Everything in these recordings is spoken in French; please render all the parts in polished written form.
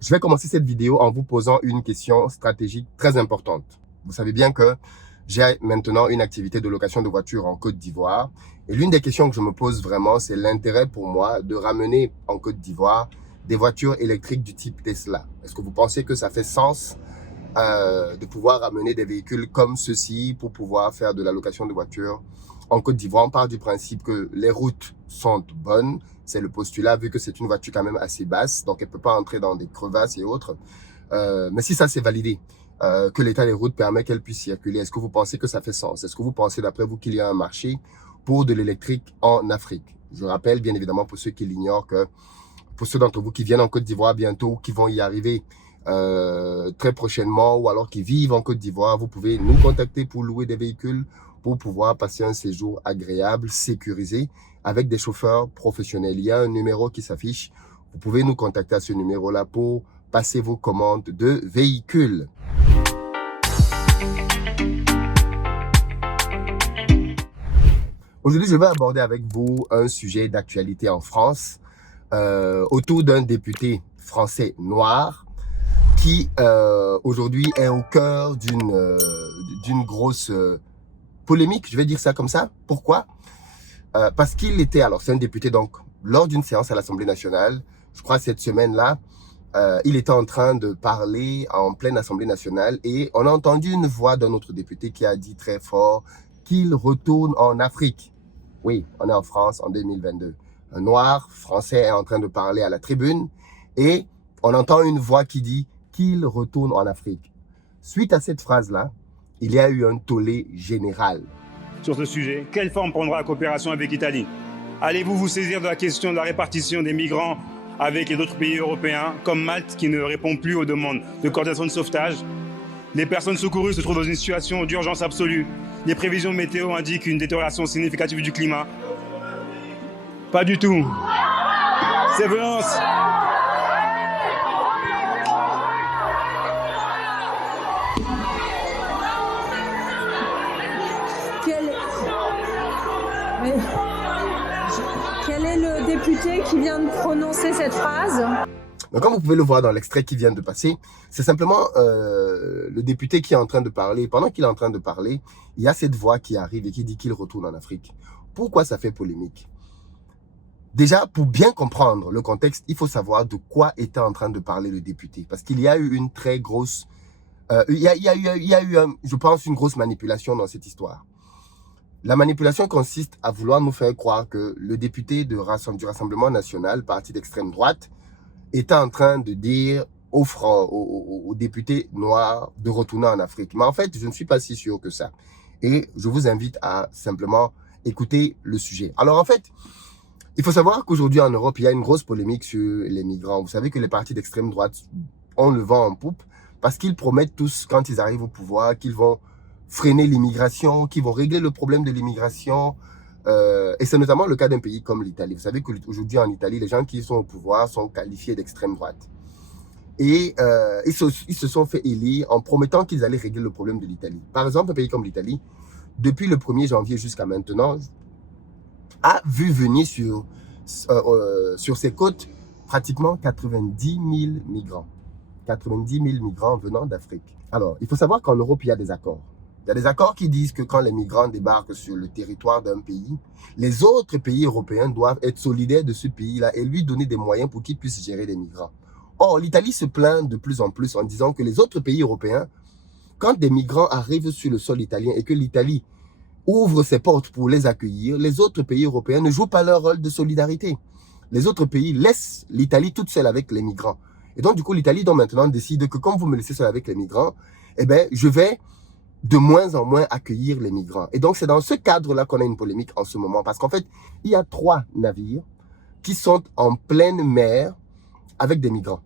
Je vais commencer cette vidéo en vous posant une question stratégique très importante. Vous savez bien que j'ai maintenant une activité de location de voitures en Côte d'Ivoire. Et l'une des questions que je me pose vraiment, c'est l'intérêt pour moi de ramener en Côte d'Ivoire des voitures électriques du type Tesla. Est-ce que vous pensez que ça fait sens de pouvoir ramener des véhicules comme ceux-ci pour pouvoir faire de la location de voitures en Côte d'Ivoire? On part du principe que les routes sont bonnes. C'est le postulat, vu que c'est une voiture quand même assez basse, donc elle peut pas entrer dans des crevasses et autres. Mais si ça c'est validé, que l'état des routes permet qu'elle puisse circuler, est-ce que vous pensez que ça fait sens? Est-ce que vous pensez, d'après vous, qu'il y a un marché pour de l'électrique en Afrique? Je rappelle, bien évidemment, pour ceux qui l'ignorent, que pour ceux d'entre vous qui viennent en Côte d'Ivoire bientôt, ou qui vont y arriver très prochainement, ou alors qui vivent en Côte d'Ivoire, vous pouvez nous contacter pour louer des véhicules, pour pouvoir passer un séjour agréable, sécurisé, avec des chauffeurs professionnels. Il y a un numéro qui s'affiche. Vous pouvez nous contacter à ce numéro-là pour passer vos commandes de véhicules. Aujourd'hui, je vais aborder avec vous un sujet d'actualité en France autour d'un député français noir qui aujourd'hui est au cœur d'une grosse polémique, je vais dire ça comme ça. Pourquoi? Parce qu'il était, alors c'est un député, donc lors d'une séance à l'Assemblée nationale, je crois cette semaine-là, il était en train de parler en pleine Assemblée nationale et on a entendu une voix d'un autre député qui a dit très fort qu'il retourne en Afrique. Oui, on est en France en 2022. Un noir français est en train de parler à la tribune et on entend une voix qui dit qu'il retourne en Afrique. Suite à cette phrase-là, il y a eu un tollé général. Sur ce sujet, quelle forme prendra la coopération avec l'Italie? Allez-vous vous saisir de la question de la répartition des migrants avec les autres pays européens, comme Malte, qui ne répond plus aux demandes de coordination de sauvetage? Les personnes secourues se trouvent dans une situation d'urgence absolue. Les prévisions météo indiquent une détérioration significative du climat. Pas du tout. Ces violences... Quel est le député qui vient de prononcer cette phrase? Donc, comme vous pouvez le voir dans l'extrait qui vient de passer, c'est simplement le député qui est en train de parler. Pendant qu'il est en train de parler, il y a cette voix qui arrive et qui dit qu'il retourne en Afrique. Pourquoi ça fait polémique? Déjà, pour bien comprendre le contexte, il faut savoir de quoi était en train de parler le député. Parce qu'il y a eu une très grosse... il y a eu, je pense, une grosse manipulation dans cette histoire. La manipulation consiste à vouloir nous faire croire que le député du Rassemblement national, parti d'extrême droite, était en train de dire aux députés noirs de retourner en Afrique. Mais en fait, je ne suis pas si sûr que ça. Et je vous invite à simplement écouter le sujet. Alors en fait, il faut savoir qu'aujourd'hui en Europe, il y a une grosse polémique sur les migrants. Vous savez que les partis d'extrême droite ont le vent en poupe parce qu'ils promettent tous, quand ils arrivent au pouvoir, qu'ils vont freiner l'immigration, qu'ils vont régler le problème de l'immigration. Et c'est notamment le cas d'un pays comme l'Italie. Vous savez qu'aujourd'hui en Italie, les gens qui sont au pouvoir sont qualifiés d'extrême droite. Et ils se sont fait élire en promettant qu'ils allaient régler le problème de l'Italie. Par exemple, un pays comme l'Italie, depuis le 1er janvier jusqu'à maintenant, a vu venir sur ses côtes pratiquement 90 000 migrants. 90 000 migrants venant d'Afrique. Alors, il faut savoir qu'en Europe, il y a des accords. Il y a des accords qui disent que quand les migrants débarquent sur le territoire d'un pays, les autres pays européens doivent être solidaires de ce pays-là et lui donner des moyens pour qu'il puisse gérer les migrants. Or, l'Italie se plaint de plus en plus en disant que les autres pays européens, quand des migrants arrivent sur le sol italien et que l'Italie ouvre ses portes pour les accueillir, les autres pays européens ne jouent pas leur rôle de solidarité. Les autres pays laissent l'Italie toute seule avec les migrants. Et donc, du coup, l'Italie maintenant décide que comme vous me laissez seul avec les migrants, eh ben, je vais de moins en moins accueillir les migrants. Et donc, c'est dans ce cadre-là qu'on a une polémique en ce moment. Parce qu'en fait, il y a 3 navires qui sont en pleine mer avec des migrants.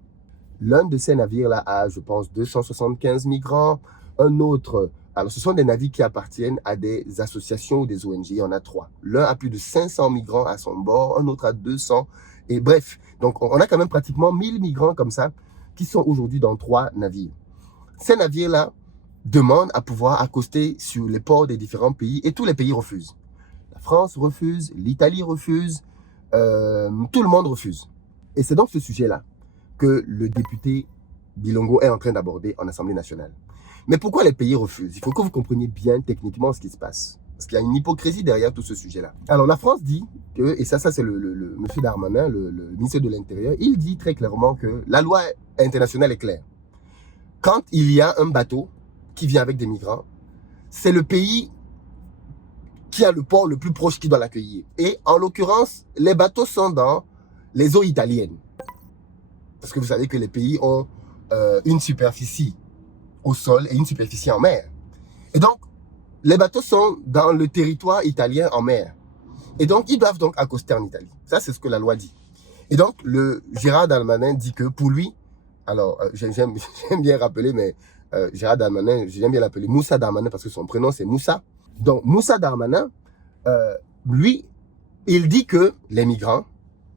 L'un de ces navires-là a, je pense, 275 migrants. Un autre, alors ce sont des navires qui appartiennent à des associations ou des ONG. Il y en a 3. L'un a plus de 500 migrants à son bord, un autre a 200. Et bref, donc on a quand même pratiquement 1000 migrants comme ça qui sont aujourd'hui dans 3 navires. Ces navires-là demandent à pouvoir accoster sur les ports des différents pays et tous les pays refusent. La France refuse, l'Italie refuse, tout le monde refuse. Et c'est donc ce sujet-là que le député Bilongo est en train d'aborder en Assemblée nationale. Mais pourquoi les pays refusent? Il faut que vous compreniez bien techniquement ce qui se passe. Parce qu'il y a une hypocrisie derrière tout ce sujet-là. Alors la France dit que, et ça c'est le monsieur Darmanin, le ministre de l'Intérieur, il dit très clairement que la loi internationale est claire. Quand il y a un bateau qui vient avec des migrants, c'est le pays qui a le port le plus proche qui doit l'accueillir. Et en l'occurrence, les bateaux sont dans les eaux italiennes. Parce que vous savez que les pays ont une superficie au sol et une superficie en mer. Et donc, les bateaux sont dans le territoire italien en mer. Et donc, ils doivent donc accoster en Italie. Ça, c'est ce que la loi dit. Et donc, le Gérard Darmanin dit que pour lui, alors, j'aime bien rappeler, mais Gérard Darmanin, j'aime bien l'appeler Moussa Darmanin parce que son prénom, c'est Moussa. Donc, Moussa Darmanin, lui, il dit que les migrants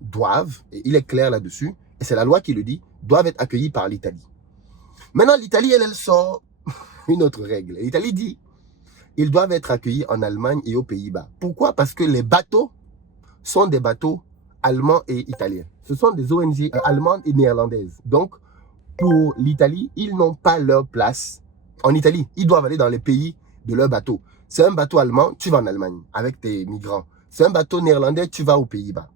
doivent, et il est clair là-dessus, et c'est la loi qui le dit, doivent être accueillis par l'Italie. Maintenant, l'Italie, elle sort une autre règle. L'Italie dit, ils doivent être accueillis en Allemagne et aux Pays-Bas. Pourquoi? Parce que les bateaux sont des bateaux allemands et italiens. Ce sont des ONG allemandes et néerlandaises. Donc, pour l'Italie, ils n'ont pas leur place en Italie. Ils doivent aller dans les pays de leur bateau. C'est un bateau allemand, tu vas en Allemagne avec tes migrants. C'est un bateau néerlandais, tu vas aux Pays-Bas.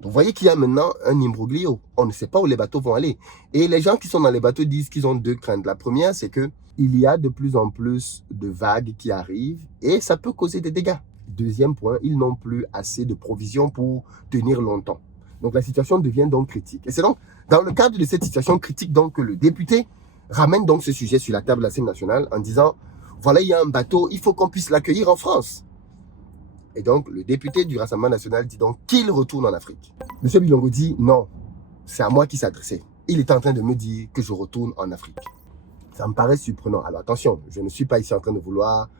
Donc, vous voyez qu'il y a maintenant un imbroglio. On ne sait pas où les bateaux vont aller. Et les gens qui sont dans les bateaux disent qu'ils ont deux craintes. La première, c'est que il y a de plus en plus de vagues qui arrivent et ça peut causer des dégâts. Deuxième point, ils n'ont plus assez de provisions pour tenir longtemps. Donc, la situation devient donc critique. Et c'est donc dans le cadre de cette situation critique donc que le député ramène donc ce sujet sur la table de l'Assemblée nationale en disant « Voilà, il y a un bateau, il faut qu'on puisse l'accueillir en France. » Et donc, le député du Rassemblement national dit donc qu'il retourne en Afrique. Monsieur Bilongo dit « Non, c'est à moi qui s'adressait. Il est en train de me dire que je retourne en Afrique. » Ça me paraît surprenant. Alors attention, je ne suis pas ici en train de vouloir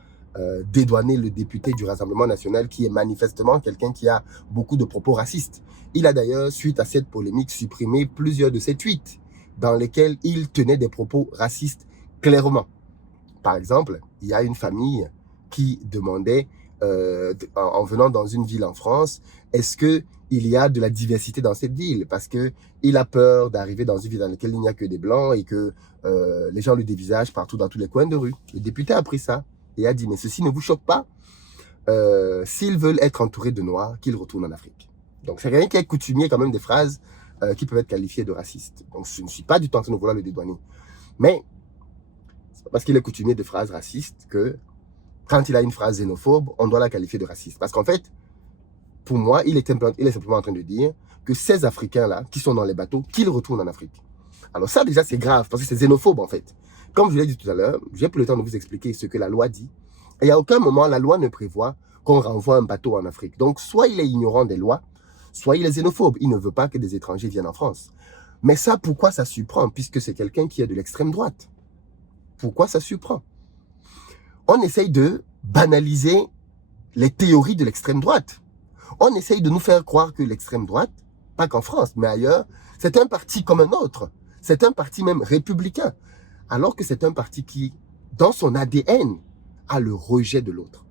dédouaner le député du Rassemblement national qui est manifestement quelqu'un qui a beaucoup de propos racistes. Il a d'ailleurs, suite à cette polémique, supprimé plusieurs de ses tweets dans lesquels il tenait des propos racistes clairement. Par exemple, il y a une famille qui demandait, en venant dans une ville en France, est-ce que il y a de la diversité dans cette ville? Parce que il a peur d'arriver dans une ville dans laquelle il n'y a que des blancs et que les gens le dévisagent partout dans tous les coins de rue. Le député a pris ça et a dit, mais ceci ne vous choque pas? S'ils veulent être entourés de noirs, qu'ils retournent en Afrique. Donc c'est quelqu'un qui est coutumier quand même des phrases qui peuvent être qualifiées de racistes. Donc je ne suis pas du tout en train de vouloir le dédouaner. Mais c'est pas parce qu'il est coutumier de phrases racistes que quand il a une phrase xénophobe, on doit la qualifier de raciste. Parce qu'en fait, pour moi, il est simplement en train de dire que ces Africains-là, qui sont dans les bateaux, qu'ils retournent en Afrique. Alors ça, déjà, c'est grave, parce que c'est xénophobe, en fait. Comme je l'ai dit tout à l'heure, j'ai pris le temps de vous expliquer ce que la loi dit. Et à aucun moment, la loi ne prévoit qu'on renvoie un bateau en Afrique. Donc, soit il est ignorant des lois, soit il est xénophobe. Il ne veut pas que des étrangers viennent en France. Mais ça, pourquoi ça surprend? Puisque c'est quelqu'un qui est de l'extrême droite. Pourquoi ça surprend? On essaye de banaliser les théories de l'extrême droite. On essaye de nous faire croire que l'extrême droite, pas qu'en France, mais ailleurs, c'est un parti comme un autre. C'est un parti même républicain. Alors que c'est un parti qui, dans son ADN, a le rejet de l'autre,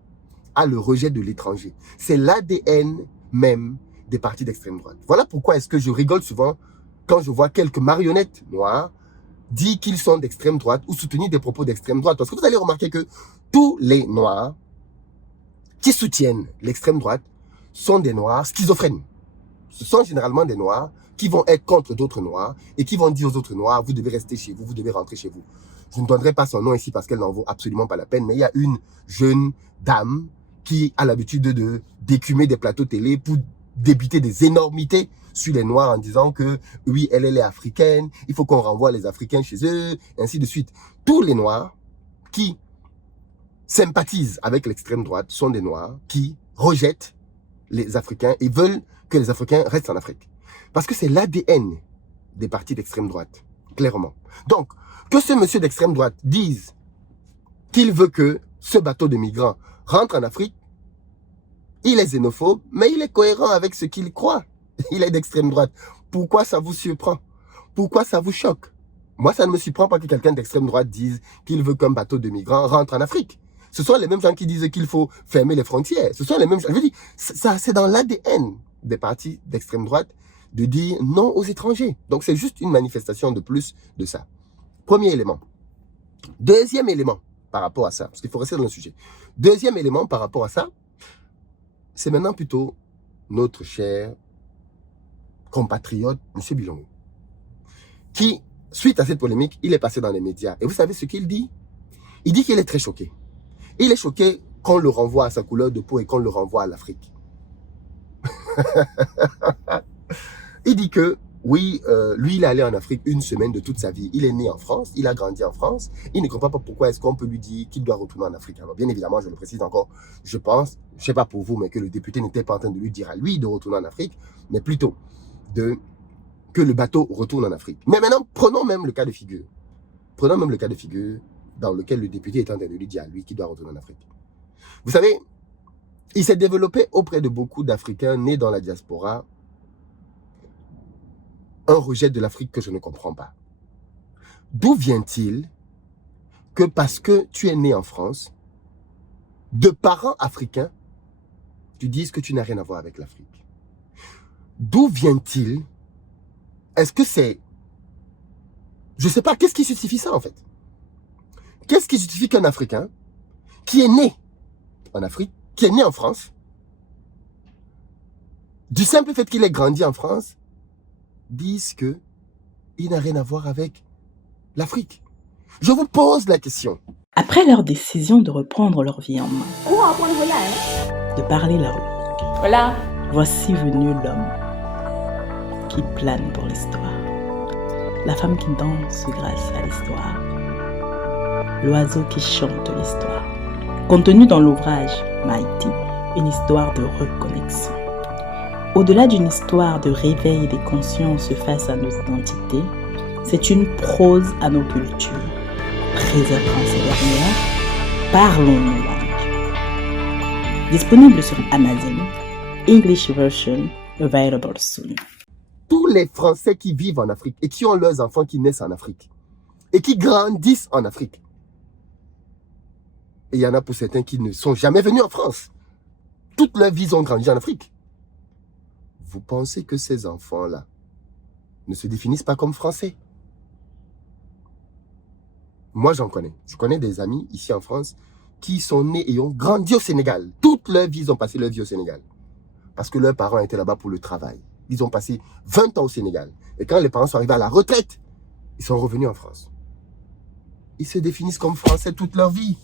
a le rejet de l'étranger. C'est l'ADN même des partis d'extrême droite. Voilà pourquoi est-ce que je rigole souvent quand je vois quelques marionnettes noires dire qu'ils sont d'extrême droite ou soutenir des propos d'extrême droite. Parce que vous allez remarquer que tous les noirs qui soutiennent l'extrême droite sont des noirs schizophrènes. Ce sont généralement des noirs qui vont être contre d'autres noirs et qui vont dire aux autres noirs, vous devez rester chez vous, vous devez rentrer chez vous. Je ne donnerai pas son nom ici parce qu'elle n'en vaut absolument pas la peine, mais il y a une jeune dame qui a l'habitude de d'écumer des plateaux télé pour débiter des énormités sur les noirs en disant que oui, elle est africaine, il faut qu'on renvoie les Africains chez eux, et ainsi de suite. Tous les noirs qui sympathisent avec l'extrême droite sont des noirs qui rejettent les Africains et veulent que les Africains restent en Afrique. Parce que c'est l'ADN des partis d'extrême droite, clairement. Donc, que ce monsieur d'extrême droite dise qu'il veut que ce bateau de migrants rentre en Afrique, il est xénophobe, mais il est cohérent avec ce qu'il croit. Il est d'extrême droite. Pourquoi ça vous surprend? Pourquoi ça vous choque? Moi, ça ne me surprend pas que quelqu'un d'extrême droite dise qu'il veut qu'un bateau de migrants rentre en Afrique. Ce sont les mêmes gens qui disent qu'il faut fermer les frontières. Ce sont les mêmes gens. Je veux dire, ça, c'est dans l'ADN des partis d'extrême droite de dire non aux étrangers. Donc, c'est juste une manifestation de plus de ça. Premier élément. Deuxième élément par rapport à ça, parce qu'il faut rester dans le sujet. Deuxième élément par rapport à ça, c'est maintenant plutôt notre cher compatriote, M. Bilongo, qui, suite à cette polémique, il est passé dans les médias. Et vous savez ce qu'il dit? Il dit qu'il est très choqué. Il est choqué qu'on le renvoie à sa couleur de peau et qu'on le renvoie à l'Afrique. Il dit que, oui, lui, il est allé en Afrique une semaine de toute sa vie. Il est né en France, il a grandi en France. Il ne comprend pas pourquoi est-ce qu'on peut lui dire qu'il doit retourner en Afrique. Alors, bien évidemment, je le précise encore, je pense, je ne sais pas pour vous, mais que le député n'était pas en train de lui dire à lui de retourner en Afrique, mais plutôt que le bateau retourne en Afrique. Mais maintenant, prenons même le cas de figure. Prenons même le cas de figure dans lequel le député est en train de lui dire à lui qu'il doit retourner en Afrique. Vous savez, il s'est développé auprès de beaucoup d'Africains nés dans la diaspora un rejet de l'Afrique que je ne comprends pas. D'où vient-il que parce que tu es né en France, de parents africains, tu dises que tu n'as rien à voir avec l'Afrique? D'où vient-il? Est-ce que c'est... Je ne sais pas, qu'est-ce qui justifie ça en fait? Qu'est-ce qui justifie qu'un Africain qui est né en Afrique, qui est né en France, du simple fait qu'il ait grandi en France, disent que il n'a rien à voir avec l'Afrique? Je vous pose la question. Après leur décision de reprendre leur vie en main, de parler leur langue, voici venu l'homme qui plane pour l'histoire, la femme qui danse grâce à l'histoire, l'oiseau qui chante l'histoire. Contenu dans l'ouvrage Mighty, une histoire de reconnexion. Au-delà d'une histoire de réveil des consciences face à nos identités, c'est une prose à nos cultures. Préservons ces dernières, parlons nos langues. Disponible sur Amazon, English version available soon. Tous les Français qui vivent en Afrique et qui ont leurs enfants qui naissent en Afrique et qui grandissent en Afrique. Et il y en a pour certains qui ne sont jamais venus en France. Toute leur vie, ils ont grandi en Afrique. Vous pensez que ces enfants-là ne se définissent pas comme Français? Moi, j'en connais. Je connais des amis ici en France qui sont nés et ont grandi au Sénégal. Toute leur vie, ils ont passé leur vie au Sénégal. Parce que leurs parents étaient là-bas pour le travail. Ils ont passé 20 ans au Sénégal. Et quand les parents sont arrivés à la retraite, ils sont revenus en France. Ils se définissent comme Français toute leur vie.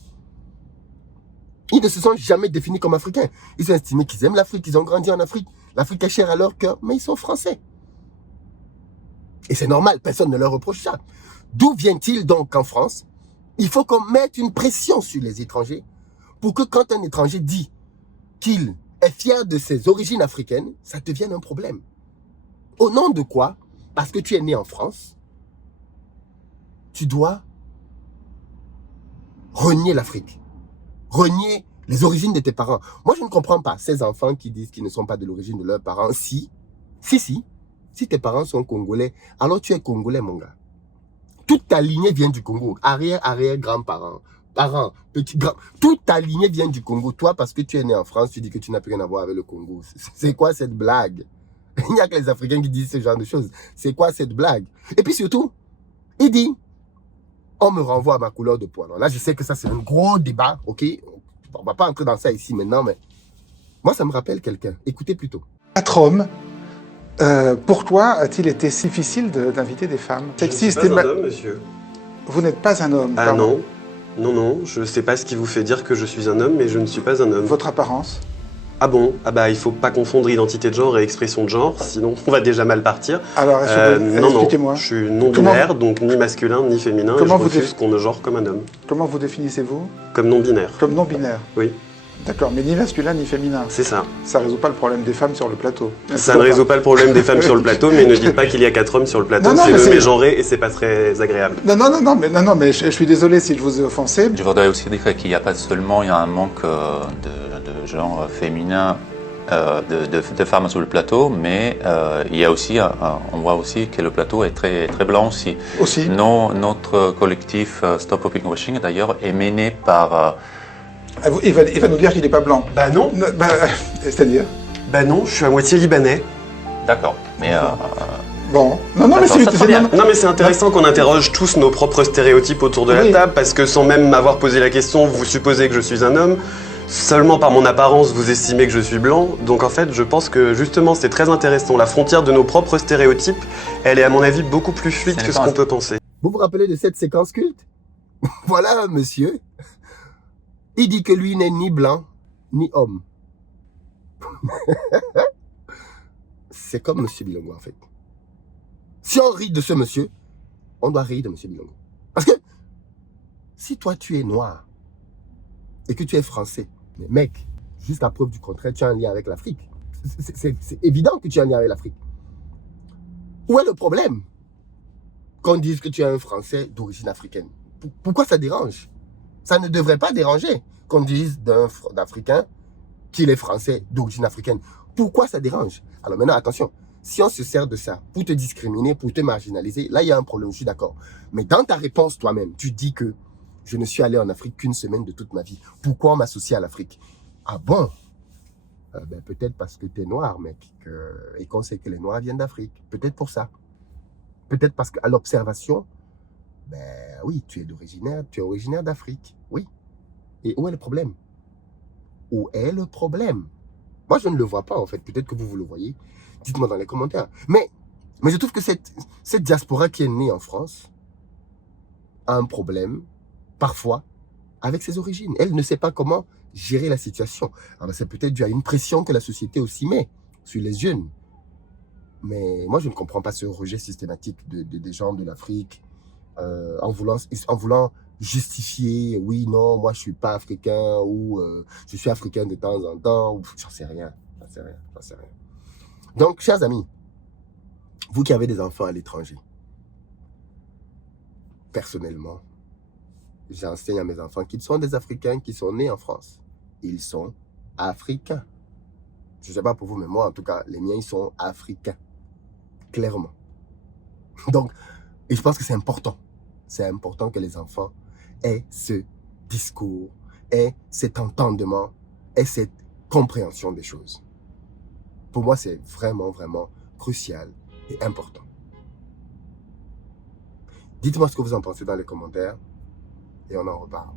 Ils ne se sont jamais définis comme Africains. Ils ont estimé qu'ils aiment l'Afrique, ils ont grandi en Afrique. L'Afrique est chère à leur cœur, mais ils sont Français. Et c'est normal, personne ne leur reproche ça. D'où vient-il donc qu'en France, il faut qu'on mette une pression sur les étrangers pour que quand un étranger dit qu'il est fier de ses origines africaines, ça devienne un problème. Au nom de quoi? Parce que tu es né en France, tu dois renier l'Afrique. Renier les origines de tes parents. Moi, je ne comprends pas ces enfants qui disent qu'ils ne sont pas de l'origine de leurs parents. Si tes parents sont congolais, alors tu es congolais, mon gars. Toute ta lignée vient du Congo. Arrière-grands-parents, parents, petits-grands. Toute ta lignée vient du Congo. Toi, parce que tu es né en France, tu dis que tu n'as plus rien à voir avec le Congo. C'est quoi cette blague? Il n'y a que les Africains qui disent ce genre de choses. C'est quoi cette blague? Et puis surtout, il dit... On me renvoie à ma couleur de peau. Alors là, je sais que ça, c'est un gros débat, ok? On ne va pas entrer dans ça ici maintenant, mais moi, ça me rappelle quelqu'un. Écoutez plutôt. 4 hommes. Pour toi, a-t-il été si difficile d'inviter des femmes? Je ne suis pas un homme, monsieur. Vous n'êtes pas un homme? Ah non. Non, je ne sais pas ce qui vous fait dire que je suis un homme, mais je ne suis pas un homme. Votre apparence? Ah bon? Ah bah, il faut pas confondre identité de genre et expression de genre, sinon on va déjà mal partir. Alors, expliquez-moi. Je suis non-binaire, donc ni masculin ni féminin, et je refuse qu'on me genre comme un homme. Comment vous définissez-vous? Comme non-binaire. Comme non-binaire? Oui. D'accord, mais ni masculin ni féminin. C'est ça. Ça ne résout pas le problème des femmes sur le plateau. Ça ne résout pas le problème des femmes sur le plateau, mais ne dites pas qu'il y a 4 hommes sur le plateau, c'est mégenré et c'est pas très agréable. Non, mais je suis désolé si je vous ai offensé. Je voudrais aussi dire qu'il n'y a pas seulement un manque de genre féminin, de femmes sur le plateau, mais il y a aussi, on voit aussi que le plateau est très, très blanc aussi. Notre collectif Stop Popping Washing, d'ailleurs, est mené par... Il va nous dire qu'il n'est pas blanc. Bah non. C'est-à-dire? Bah non, je suis à moitié libanais. D'accord. Mais Bon, non, mais attends, ça c'est sera bien. Non mais c'est intéressant qu'on interroge tous nos propres stéréotypes autour de la Oui. table, parce que sans même m'avoir posé la question, vous supposez que je suis un homme, seulement par mon apparence, vous estimez que je suis blanc, donc en fait je pense que justement c'est très intéressant. La frontière de nos propres stéréotypes, elle est à mon avis beaucoup plus fluide C'est que ce qu'on peut penser. Vous vous rappelez de cette séquence culte? Voilà un monsieur. Il dit que lui n'est ni blanc, ni homme. C'est comme monsieur Bilongo en fait. Si on rit de ce monsieur, on doit rire de monsieur Bilongo. Parce que si toi tu es noir et que tu es français, mais mec, jusqu'à preuve du contraire, tu as un lien avec l'Afrique. C'est évident que tu as un lien avec l'Afrique. Où est le problème qu'on dise que tu es un Français d'origine africaine? Pourquoi ça dérange? Ça ne devrait pas déranger qu'on dise d'un Africain qu'il est Français d'origine africaine. Pourquoi ça dérange? Alors maintenant, attention, si on se sert de ça pour te discriminer, pour te marginaliser, là, il y a un problème, je suis d'accord. Mais dans ta réponse toi-même, tu dis que je ne suis allé en Afrique qu'une semaine de toute ma vie. Pourquoi on m'associe à l'Afrique? Ah bon? Ben, peut-être parce que tu es noir, mec, et qu'on sait que les noirs viennent d'Afrique. Peut-être pour ça. Peut-être parce qu'à l'observation, ben oui, tu es originaire d'Afrique. Oui. Et où est le problème? Où est le problème? Moi, je ne le vois pas, en fait. Peut-être que vous le voyez. Dites-moi dans les commentaires. Mais je trouve que cette diaspora qui est née en France a un problème, parfois, avec ses origines. Elle ne sait pas comment gérer la situation. Ah ben, c'est peut-être dû à une pression que la société aussi met sur les jeunes. Mais moi, je ne comprends pas ce rejet systématique des gens de l'Afrique en voulant justifier, oui, non, moi, je suis pas africain ou je suis africain de temps en temps. J'en sais rien. Donc, chers amis, vous qui avez des enfants à l'étranger, personnellement, j'enseigne à mes enfants qu'ils sont des Africains qui sont nés en France. Ils sont africains. Je ne sais pas pour vous, mais moi, en tout cas, les miens, ils sont africains. Clairement. Donc, et je pense que c'est important. C'est important que les enfants aient ce discours, aient cet entendement, aient cette compréhension des choses. Pour moi, c'est vraiment, vraiment crucial et important. Dites-moi ce que vous en pensez dans les commentaires et on en reparle.